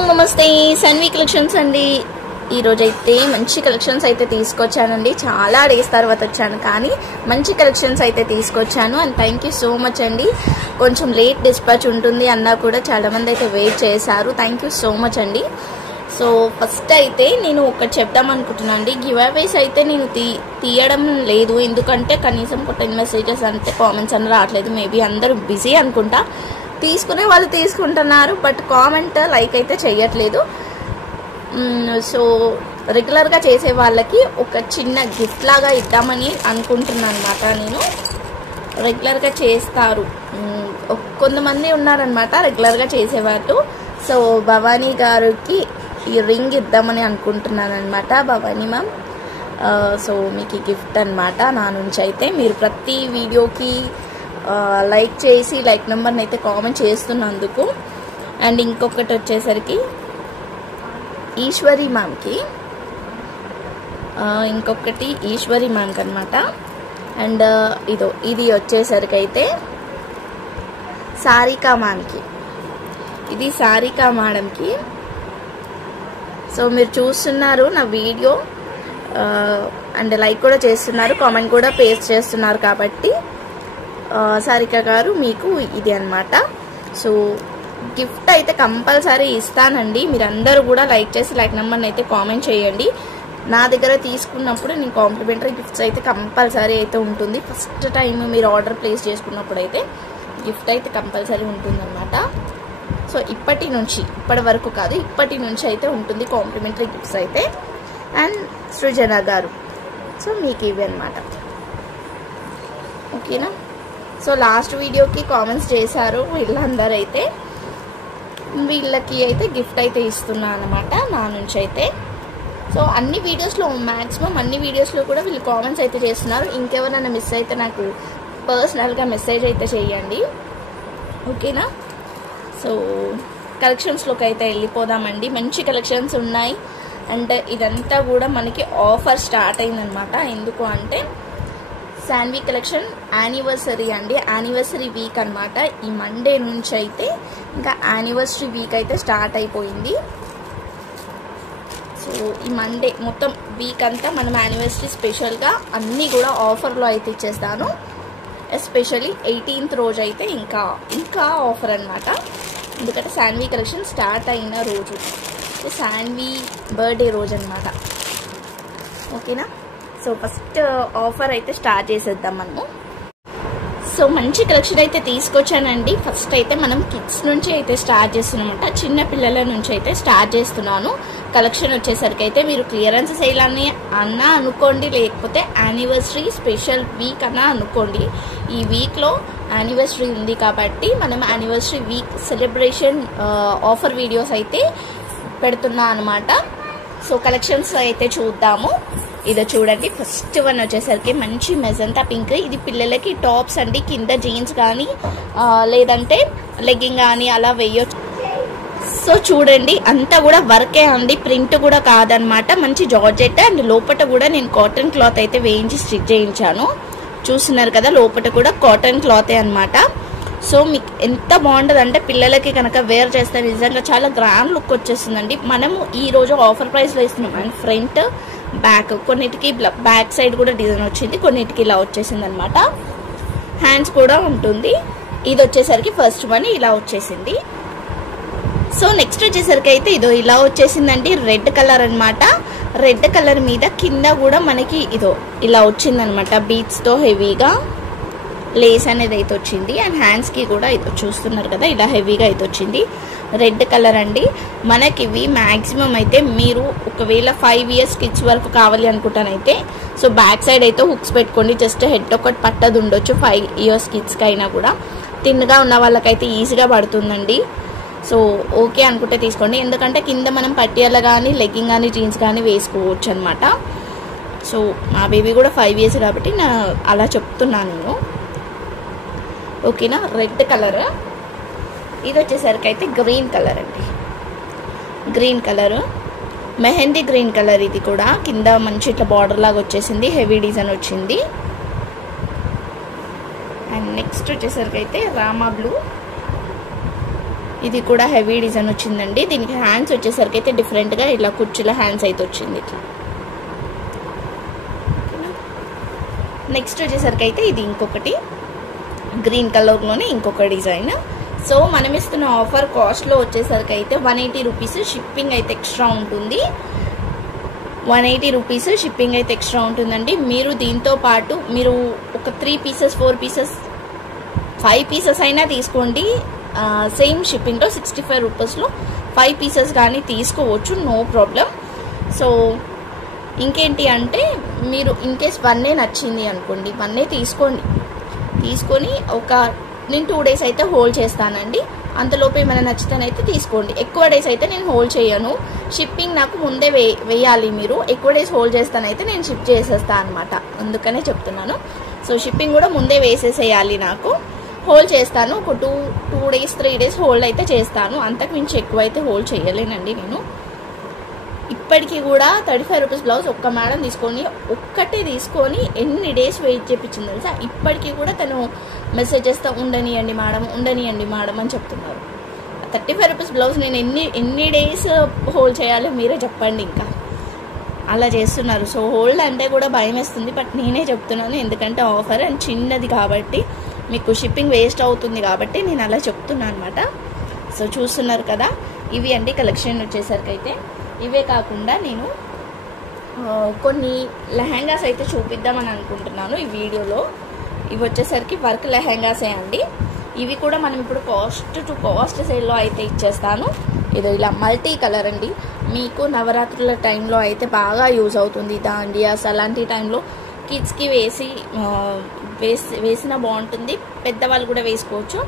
All నమస్తే Sanvi collections అండి. ఈ రోజు అయితే మంచి కలెక్షన్స్ అయితే తీసుకొచ్చానండి. చాలా డేస్ తర్వాత వచ్చాను కానీ మంచి కలెక్షన్స్ అయితే తీసుకొచ్చాను. And thank you so much అండి. కొంచెం లేట్ డిస్పాచ్ ఉంటుంది అన్నా కూడా చాలా మంది అయితే వెయిట్ చేశారు. థ్యాంక్ యూ సో మచ్ అండి. సో ఫస్ట్ అయితే నేను ఒకటి చెప్దాం అనుకుంటున్నాను అండి. గివ్ అవేస్ అయితే నేను తీయడం లేదు, ఎందుకంటే కనీసం ఒక 10 మెసేజెస్ అంతే కామెంట్స్ అన్న రావట్లేదు. మేబీ అందరూ బిజీ అనుకుంటా. తీసుకునే వాళ్ళు తీసుకుంటున్నారు, బట్ కామెంట్ లైక్ అయితే చెయ్యట్లేదు. సో రెగ్యులర్గా చేసే వాళ్ళకి ఒక చిన్న గిఫ్ట్ లాగా ఇద్దామని అనుకుంటున్నాను అనమాట. నేను రెగ్యులర్గా చేస్తారు, కొంతమంది ఉన్నారనమాట రెగ్యులర్గా చేసేవాళ్ళు. సో భవానీ గారికి ఈ రింగ్ ఇద్దామని అనుకుంటున్నాను అనమాట. భవానీ మ్యామ్, సో మీకు ఈ గిఫ్ట్ అనమాట నా నుంచి. అయితే మీరు ప్రతి వీడియోకి లైక్ చేసి లైక్ నెంబర్ని అయితే కామెంట్ చేస్తున్నందుకు. అండ్ ఇంకొకటి వచ్చేసరికి ఈశ్వరి మ్యామ్కి, ఇంకొకటి ఈశ్వరి మ్యామ్కి అనమాట. అండ్ ఇది వచ్చేసరికి అయితే సారికా మ్యామ్కి, ఇది సారికా మేడంకి. సో మీరు చూస్తున్నారు నా వీడియో అండ్ లైక్ కూడా చేస్తున్నారు, కామెంట్ కూడా పేస్ట్ చేస్తున్నారు కాబట్టి సారిక గారు మీకు ఇది అన్నమాట. సో గిఫ్ట్ అయితే కంపల్సరీ ఇస్తానండి. మీరందరూ కూడా లైక్ చేసి లైక్ నెంబర్ని అయితే కామెంట్ చేయండి. నా దగ్గర తీసుకున్నప్పుడు నేను కాంప్లిమెంటరీ గిఫ్ట్స్ అయితే కంపల్సరీ అయితే ఉంటుంది. ఫస్ట్ టైం మీరు ఆర్డర్ ప్లేస్ చేసుకున్నప్పుడు అయితే గిఫ్ట్ అయితే కంపల్సరీ ఉంటుంది అనమాట. సో ఇప్పటి వరకు కాదు, ఇప్పటి నుంచి అయితే ఉంటుంది కాంప్లిమెంటరీ గిఫ్ట్స్ అయితే. అండ్ సృజన గారు, సో మీకు ఇవి అనమాట. ఓకేనా. సో లాస్ట్ వీడియోకి కామెంట్స్ చేశారు వీళ్ళందరూ అయితే, వీళ్ళకి అయితే గిఫ్ట్ అయితే ఇస్తున్నాను అనమాట నా నుంచి అయితే. సో అన్ని వీడియోస్లో మ్యాక్సిమం అన్ని వీడియోస్లో కూడా వీళ్ళు కామెంట్స్ అయితే చేస్తున్నారు. ఇంకెవరైనా మిస్ అయితే నాకు పర్సనల్గా మెసేజ్ అయితే చేయండి, ఓకేనా. సో కలెక్షన్స్లోకి అయితే వెళ్ళిపోదామండి. మంచి కలెక్షన్స్ ఉన్నాయి. అండ్ ఇదంతా కూడా మనకి ఆఫర్ స్టార్ట్ అయిందనమాట. ఎందుకు అంటే శాన్వి కలెక్షన్ యానివర్సరీ అండి, యానివర్సరీ వీక్ అనమాట. ఈ మండే నుంచి అయితే ఇంకా యానివర్సరీ వీక్ అయితే స్టార్ట్ అయిపోయింది. సో ఈ మండే మొత్తం వీక్ అంతా మనం యానివర్సరీ స్పెషల్గా అన్నీ కూడా ఆఫర్లో అయితే ఇచ్చేస్తాను. ఎస్పెషల్లీ 18th రోజు అయితే ఇంకా ఆఫర్ అనమాట. ఎందుకంటే శాన్వి కలెక్షన్ స్టార్ట్ అయిన రోజు శాన్వి బర్త్డే రోజు అనమాట, ఓకేనా. సో ఫస్ట్ ఆఫర్ అయితే స్టార్ట్ చేసేద్దాం మనము. సో మంచి కలెక్షన్ అయితే తీసుకొచ్చానండి. ఫస్ట్ అయితే మనం కిడ్స్ నుంచి అయితే స్టార్ట్ చేస్తున్నామంట, చిన్న పిల్లల నుంచి అయితే స్టార్ట్ చేస్తున్నాను. కలెక్షన్ వచ్చేసరికి అయితే మీరు క్లియరెన్స్ సేల్ అన్నా అనుకోండి, లేకపోతే యానివర్సరీ స్పెషల్ వీక్ అన్నా అనుకోండి. ఈ వీక్లో యానివర్సరీ ఉంది కాబట్టి మనం anniversary week celebration offer videos అయితే పెడుతున్నా అనమాట. సో కలెక్షన్స్ అయితే చూద్దాము. ఇదో చూడండి, ఫస్ట్ వన్ వచ్చేసరికి మంచి మెజంతా పింక్. ఇది పిల్లలకి టాప్స్ అండి, కింద జీన్స్ కానీ లేదంటే లెగ్గింగ్ కానీ అలా వేయొచ్చు. సో చూడండి అంతా కూడా వర్కే అండి, ప్రింట్ కూడా కాదనమాట. మంచి జార్జెట్ అండ్ లోపల కూడా నేను కాటన్ క్లాత్ అయితే వేయించి స్టిచ్ చేయించాను. చూస్తున్నారు కదా, లోపల కూడా కాటన్ క్లాతే అనమాట. సో మీకు ఎంత బాగుంటుంది అంటే పిల్లలకి కనుక వేర్ చేస్తే నిజంగా చాలా గ్రాండ్ లుక్ వచ్చేస్తుందండి. మనము ఈరోజు ఆఫర్ ప్రైస్లో ఇస్తున్నాం. అండ్ ఫ్రంట్ బ్యాక్ కొన్నిటికి బ్యాక్ సైడ్ కూడా డిజైన్ వచ్చింది, కొన్నిటికి ఇలా వచ్చేసింది అనమాట. హ్యాండ్స్ కూడా ఉంటుంది. ఇది వచ్చేసరికి ఫస్ట్ వన్ ఇలా వచ్చేసింది. సో నెక్స్ట్ వచ్చేసరికి అయితే ఇలా వచ్చేసిందండి, రెడ్ కలర్ అనమాట. రెడ్ కలర్ మీద కింద కూడా మనకి ఇలా వచ్చిందనమాట, బీట్స్తో హెవీగా లేస్ అనేది అయితే వచ్చింది. అండ్ హ్యాండ్స్కి కూడా చూస్తున్నారు కదా ఇలా హెవీగా అయితే వచ్చింది. రెడ్ కలర్ అండి. మనకి ఇవి మ్యాక్సిమం అయితే మీరు ఒకవేళ 5 years కిడ్స్ వరకు కావాలి అనుకుంటానైతే సో బ్యాక్ సైడ్ అయితే హుక్స్ పెట్టుకోండి. జస్ట్ హెడ్ ఒకటి పట్టదు ఉండొచ్చు. 5 years కిడ్స్కి అయినా కూడా తిన్నగా ఉన్న వాళ్ళకైతే ఈజీగా పడుతుందండి. సో ఓకే అనుకుంటే తీసుకోండి, ఎందుకంటే కింద మనం పట్టియాల కానీ లెగ్గింగ్ కానీ జీన్స్ కానీ వేసుకోవచ్చు అనమాట. సో మా బేబీ కూడా 5 years కాబట్టి అలా చెప్తున్నాను నేను, ఓకేనా. Red colour. ఇది వచ్చేసరికి అయితే గ్రీన్ కలర్ అండి, green colour, mehndi green colour. ఇది కూడా కింద మంచి ఇట్లా బార్డర్ లాగా వచ్చేసింది, హెవీ డిజైన్ వచ్చింది. అండ్ నెక్స్ట్ వచ్చేసరికి అయితే రామా బ్లూ. ఇది కూడా హెవీ డిజైన్ వచ్చిందండి. దీనికి హ్యాండ్స్ వచ్చేసరికి అయితే డిఫరెంట్గా ఇలా కుర్చీల హ్యాండ్స్ అయితే వచ్చింది. నెక్స్ట్ వచ్చేసరికి అయితే ఇది ఇంకొకటి గ్రీన్ కలర్లోనే ఇంకొక డిజైన్. సో మనం ఇస్తున్న ఆఫర్ కాస్ట్లో వచ్చేసరికి అయితే 180 రూపీస్ షిప్పింగ్ అయితే ఎక్స్ట్రా ఉంటుంది. 180 రూపీస్ షిప్పింగ్ అయితే ఎక్స్ట్రా ఉంటుందండి. మీరు దీంతో పాటు మీరు ఒక 3 పీసెస్ 4 పీసెస్ 5 పీసెస్ అయినా తీసుకోండి. సేమ్ షిప్పింగ్లో 65 రూపీస్లో 5 పీసెస్ కానీ తీసుకోవచ్చు, నో ప్రాబ్లం. సో ఇంకేంటి అంటే మీరు ఇన్ కేస్ 1 నచ్చింది అనుకోండి, 1 తీసుకొని నేను 2 డేస్ అయితే హోల్డ్ చేస్తానండి. అంతలోపు ఏమైనా నచ్చితేనైతే తీసుకోండి. ఎక్కువ డేస్ అయితే నేను హోల్డ్ చేయను. షిప్పింగ్ నాకు ముందే వేయాలి. మీరు ఎక్కువ డేస్ హోల్డ్ చేస్తానైతే నేను షిప్ చేసేస్తాను అనమాట, అందుకనే చెప్తున్నాను. సో షిప్పింగ్ కూడా ముందే వేసేసేయాలి. నాకు హోల్డ్ చేస్తాను ఒక 2 డేస్ 3 డేస్ హోల్డ్ అయితే చేస్తాను. అంతకు మించి ఎక్కువ అయితే హోల్డ్ చేయలేనండి నేను. ఇప్పటికీ కూడా 35 రూపీస్ బ్లౌజ్ ఒక్క మేడం ఒక్కటే తీసుకొని ఎన్ని డేస్ వెయిట్ చేయించింది తెలుసా. ఇప్పటికీ కూడా తను మెసేజ్ చేస్తా ఉండనియండి మేడం అని చెప్తున్నారు. 35 రూపీస్ బ్లౌజ్ నేను ఎన్ని డేస్ హోల్డ్ చేయాలో మీరే చెప్పండి. ఇంకా అలా చేస్తున్నారు. సో హోల్డ్ అంటే కూడా భయం వేస్తుంది, బట్ నేనే చెప్తున్నాను. ఎందుకంటే ఆఫర్ అండ్ చిన్నది కాబట్టి మీకు షిప్పింగ్ వేస్ట్ అవుతుంది కాబట్టి నేను అలా చెప్తున్నాను అనమాట. సో చూస్తున్నారు కదా, ఇవి అండి కలెక్షన్ వచ్చేసరికి అయితే. ఇవే కాకుండా నేను కొన్ని లెహంగాస్ అయితే చూపిద్దామని అనుకుంటున్నాను ఈ వీడియోలో. ఇవి వచ్చేసరికి వర్క్ లెహంగాసే అండి. ఇవి కూడా మనం ఇప్పుడు కాస్ట్ సేల్లో అయితే ఇచ్చేస్తాను. ఇది ఇలా మల్టీ కలర్ అండి. మీకు నవరాత్రుల టైంలో అయితే బాగా యూజ్ అవుతుంది. దాండియాస్ అలాంటి టైంలో కిడ్స్కి వేసినా బాగుంటుంది. పెద్దవాళ్ళు కూడా వేసుకోవచ్చు,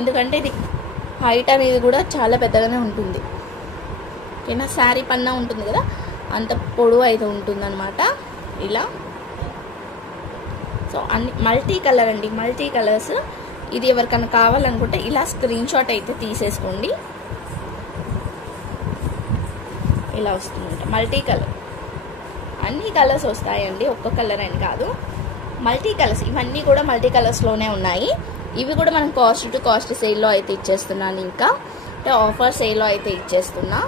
ఎందుకంటే ఇది హైట్ అనేది కూడా చాలా పెద్దగానే ఉంటుంది. ఓకేనా, శారీ పన్నా ఉంటుంది కదా, అంత పొడవు అయితే ఉంటుంది అనమాట ఇలా. సో అన్ని మల్టీ కలర్ అండి, మల్టీ కలర్స్. ఇది ఎవరికైనా కావాలనుకుంటే ఇలా స్క్రీన్ షాట్ అయితే తీసేసుకోండి. ఇలా వస్తుందంట మల్టీ కలర్. అన్ని కలర్స్ వస్తాయండి, ఒక్క కలర్ అని కాదు, మల్టీ కలర్స్. ఇవన్నీ కూడా మల్టీ కలర్స్లోనే ఉన్నాయి. ఇవి కూడా మనం కాస్ట్ సేల్లో అయితే ఇచ్చేస్తున్నాను. ఇంకా అంటే ఆఫర్ సేల్లో అయితే ఇచ్చేస్తున్నా.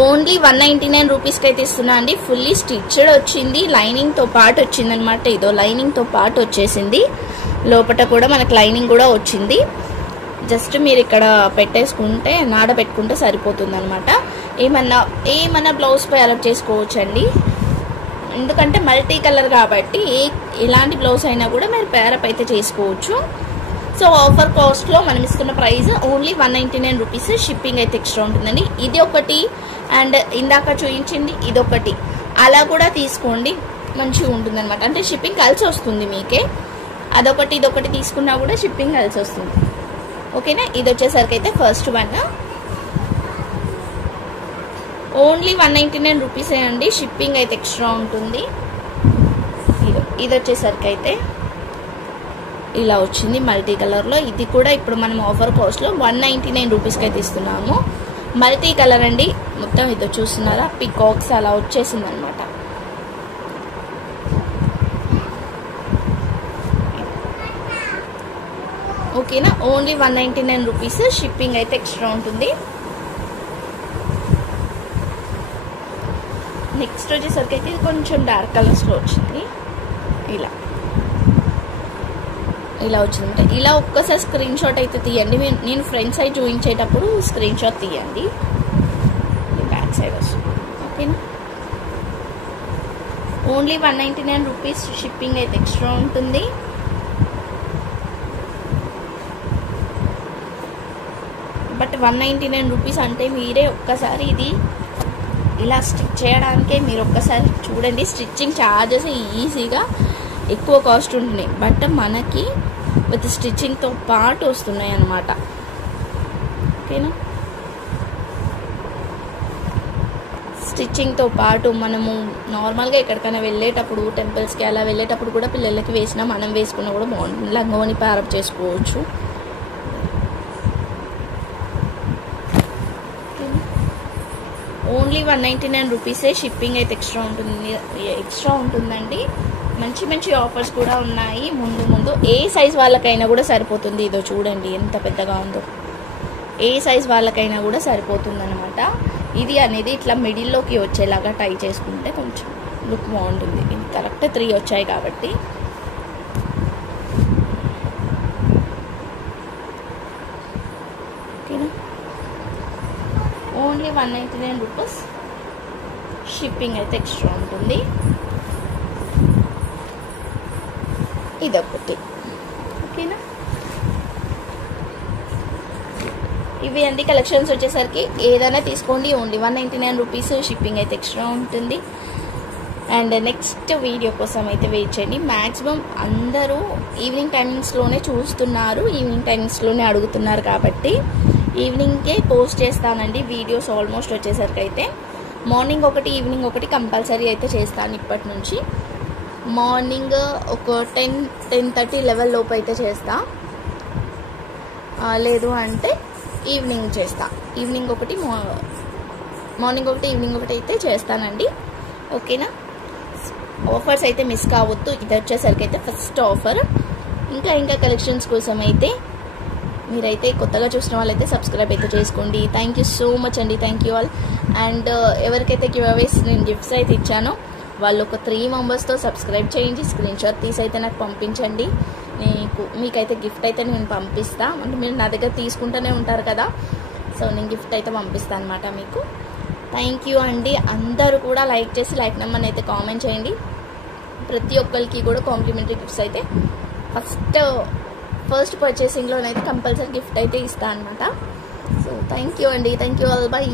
ఓన్లీ 199 రూపీస్కి అయితే ఇస్తున్నా అండి. ఫుల్లీ స్టిచ్డ్ వచ్చింది, లైనింగ్తో పాటు వచ్చింది అనమాట. ఇదో లైనింగ్తో పాటు వచ్చేసింది. లోపల కూడా మనకు లైనింగ్ కూడా వచ్చింది. జస్ట్ మీరు ఇక్కడ పెట్టేసుకుంటే నాడ పెట్టుకుంటే సరిపోతుంది అనమాట. ఏమన్నా బ్లౌజ్ పై అలర్ట్ చేసుకోవచ్చండి, ఎందుకంటే మల్టీ కలర్ కాబట్టి ఎలాంటి బ్లౌజ్ అయినా కూడా మీరు పేరప్ అయితే చేసుకోవచ్చు. సో ఆఫర్ కాస్ట్లో మనం ఇస్తున్న ప్రైస్ ఓన్లీ 199 రూపీస్. షిప్పింగ్ అయితే ఎక్స్ట్రా ఉంటుందండి. ఇది ఒకటి అండ్ ఇందాక చూపించింది ఇదొకటి, అలా కూడా తీసుకోండి, మంచిగా ఉంటుంది అనమాట. అంటే షిప్పింగ్ కలిసి వస్తుంది మీకే. అదొకటి ఇదొకటి తీసుకున్నా కూడా షిప్పింగ్ కలిసి వస్తుంది. ఓకేనా, ఇది వచ్చేసరికి అయితే ఫస్ట్ వన్ ఓన్లీ 199 రూపీసే అండి. షిప్పింగ్ అయితే ఎక్స్ట్రా ఉంటుంది. ఇది వచ్చేసరికి అయితే ఇలా వచ్చింది మల్టీ కలర్లో. ఇది కూడా ఇప్పుడు మనం ఆఫర్ కాస్ట్లో 199 రూపీస్కి అయితే ఇస్తున్నాము. మల్టీ కలర్ అండి మొత్తం. ఇదో చూస్తున్నారా, పికాక్స్ అలా వచ్చేసింది అనమాట. ఓకేనా, ఓన్లీ 199 రూపీస్. షిప్పింగ్ అయితే ఎక్స్ట్రా ఉంటుంది. నెక్స్ట్ వచ్చేసరికి అయితే ఇది కొంచెం డార్క్ కలర్స్లో వచ్చింది. ఇలా వచ్చిందంటే ఇలా ఒక్కసారి స్క్రీన్ షాట్ అయితే తీయండి. నేను ఫ్రంట్ సైడ్ చూపించేటప్పుడు స్క్రీన్ షాట్ తీయండి. బ్యాక్ సైడ్ వస్తుంది. ఓకేనా, ఓన్లీ 199 రూపీస్. షిప్పింగ్ అయితే ఎక్స్ట్రా ఉంటుంది. బట్ 199 రూపీస్ అంటే మీరే ఒక్కసారి ఇది ఇలా స్టిచ్ చేయడానికే మీరు ఒక్కసారి చూడండి. స్టిచ్చింగ్ ఛార్జెస్ ఈజీగా ఎక్కువ కాస్ట్ ఉంటున్నాయి, బట్ మనకి విత్ స్టిచ్చింగ్తో పాటు వస్తున్నాయి అన్నమాట. ఓకేనా, స్టిచ్చింగ్తో పాటు మనము నార్మల్గా ఎక్కడికైనా వెళ్ళేటప్పుడు టెంపుల్స్కి అలా వెళ్ళేటప్పుడు కూడా పిల్లలకి వేసినా మనం వేసుకున్నా కూడా బాగుంటుంది. లంగోని ప్యారప్ చేసుకోవచ్చు. ఓన్లీ 199 రూపీసే. షిప్పింగ్ అయితే ఎక్స్ట్రా ఉంటుందండి. మంచి ఆఫర్స్ కూడా ఉన్నాయి. ముందు ఏ సైజ్ వాళ్ళకైనా కూడా సరిపోతుంది. ఇదో చూడండి ఎంత పెద్దగా ఉందో. ఏ సైజ్ వాళ్ళకైనా కూడా సరిపోతుంది అనమాట. ఇది అనేది ఇట్లా మిడిల్లోకి వచ్చేలాగా టై చేసుకుంటే కొంచెం లుక్ బాగుంటుంది. ఇది కరెక్ట్ 3 వచ్చాయి కాబట్టి. ఓకేనా, ఓన్లీ 199 రూపీస్. షిప్పింగ్ అయితే ఎక్స్ట్రా ఉంటుంది. ఇదొకటి. ఓకేనా, ఇవి అండి కలెక్షన్స్ వచ్చేసరికి. ఏదైనా తీసుకోండి, ఓన్లీ 199 రూపీస్. షిప్పింగ్ అయితే ఎక్స్ట్రా ఉంటుంది. అండ్ నెక్స్ట్ వీడియో కోసం అయితే వెయిట్ చేయండి. మ్యాక్సిమం అందరూ ఈవినింగ్ టైమింగ్స్లోనే చూస్తున్నారు, ఈవినింగ్ టైమింగ్స్లోనే అడుగుతున్నారు కాబట్టి ఈవినింగ్కే పోస్ట్ చేస్తానండి వీడియోస్. ఆల్మోస్ట్ వచ్చేసరికి అయితే మార్నింగ్ ఒకటి, ఈవినింగ్ ఒకటి కంపల్సరీ అయితే చేస్తాను ఇప్పటి నుంచి. మార్నింగ్ ఒక 10-10:30 11 లోపు అయితే చేస్తా. లేదు అంటే ఈవినింగ్ చేస్తా. ఈవినింగ్ ఒకటి, మార్నింగ్ ఒకటి, ఈవినింగ్ ఒకటి అయితే చేస్తానండి. ఓకేనా, ఆఫర్స్ అయితే మిస్ కావద్దు. ఇది వచ్చేసరికి అయితే ఫస్ట్ ఆఫర్. ఇంకా కలెక్షన్స్ కోసం అయితే మీరైతే కొత్తగా చూసిన వాళ్ళైతే సబ్స్క్రైబ్ అయితే చేసుకోండి. థ్యాంక్ యూ సో మచ్ అండి. Thank you all. అండ్ ఎవరికైతే గివ్అవేస్ నేను గిఫ్ట్స్ అయితే ఇచ్చానో వాళ్ళు ఒక 3 మెంబర్స్తో సబ్స్క్రైబ్ చేయించి స్క్రీన్ షాట్ తీసి అయితే నాకు పంపించండి. మీకైతే గిఫ్ట్ అయితే నేను పంపిస్తా. అంటే మీరు నా దగ్గర తీసుకుంటూనే ఉంటారు కదా, సో నేను గిఫ్ట్ అయితే పంపిస్తాను అనమాట మీకు. థ్యాంక్ యూ అండి. అందరూ కూడా లైక్ చేసి లైక్ నెంబర్ని అయితే కామెంట్ చేయండి. ప్రతి ఒక్కరికి కూడా కాంప్లిమెంటరీ గిఫ్ట్స్ అయితే ఫస్ట్ పర్చేసింగ్లోనైతే కంపల్సరీ గిఫ్ట్ అయితే ఇస్తాను అనమాట. సో థ్యాంక్ యూ అండి. Thank you all. బై.